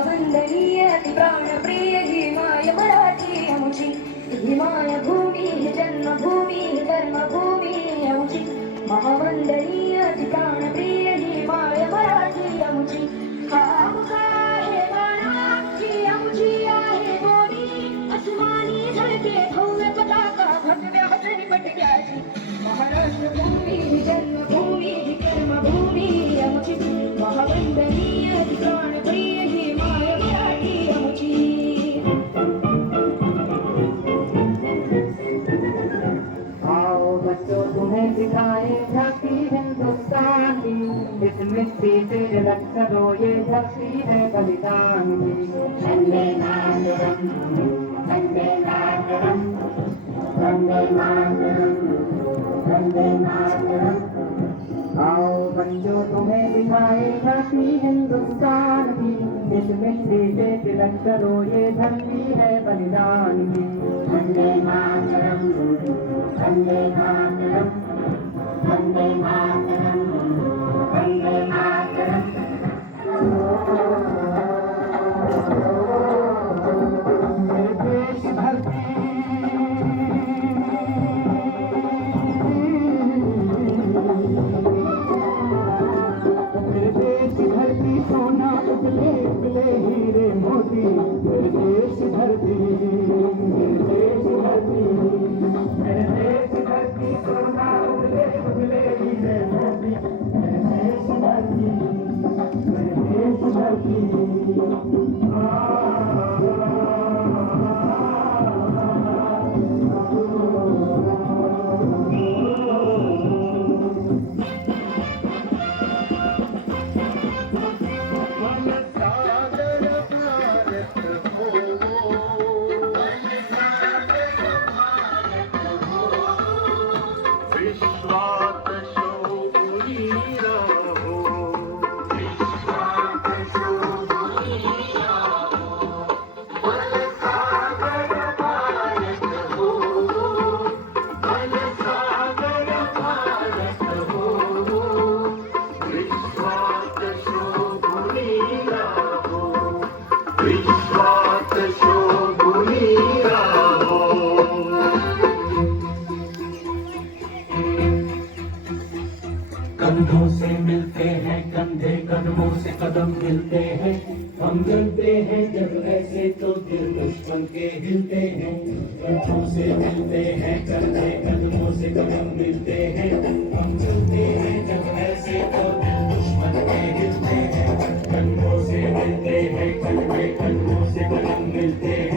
महावंदनीय अति प्राणप्रिय ही माय मराठी आमची, ही माय भूमी ही जन्मभूमी ही कर्मभूमी आमची, महावंदनीय अति प्राणप्रिय ही माय मराठी आमची. हा आमचा आहे बाणा, ही आमची आहे बोली, अस्मानी झळके भव्य पताका भगव्या हजरी पटक्याची. महाराष्ट्र भूमी ही जन्मभूमी ही कर्मभूमी आमची, महावंदनीय अति प्राणप्रिय ही माय मराठी आमची. आओ बच्चों तुम्हें सिखाए झांकी हिंदुस्तान की, इस मिट्टी से झलक करो ये धरती है बलिदान की. वंदे मातरम, वंदे मातरम, वंदे मातरम, वंदे मातरम. आओ बच्चों तुम्हें दिखाए झांकी हिंदुस्तान की, इस मिट्टी से तिलक करो ये धरती है बलिदान की. वंदे मातरम, वंदे मातरम, वंदे मातरम, वंदे मातरम. मेरे देश धरती सोना उगले उगले हीरे मोती, मेरे देश धरती, मेरे देश धरती, मेरे देश धरती सोना उगले उगले हीरे मोती, मेरे देश धरती, मेरे देश धरती. कंधों से मिलते हैं कंधे, कदमों से कदम मिलते हैं, हम जलते हैं जब ऐसे तो दिल दुश्मन के हिलते हैं. कंधों से मिलते हैं कंधे, कदमों से कदम मिलते हैं, हम जलते हैं जब ऐसे तो दिल दुश्मन के हिलते हैं. कंधों से मिलते हैं कंधे, कदमों से कदम मिलते हैं.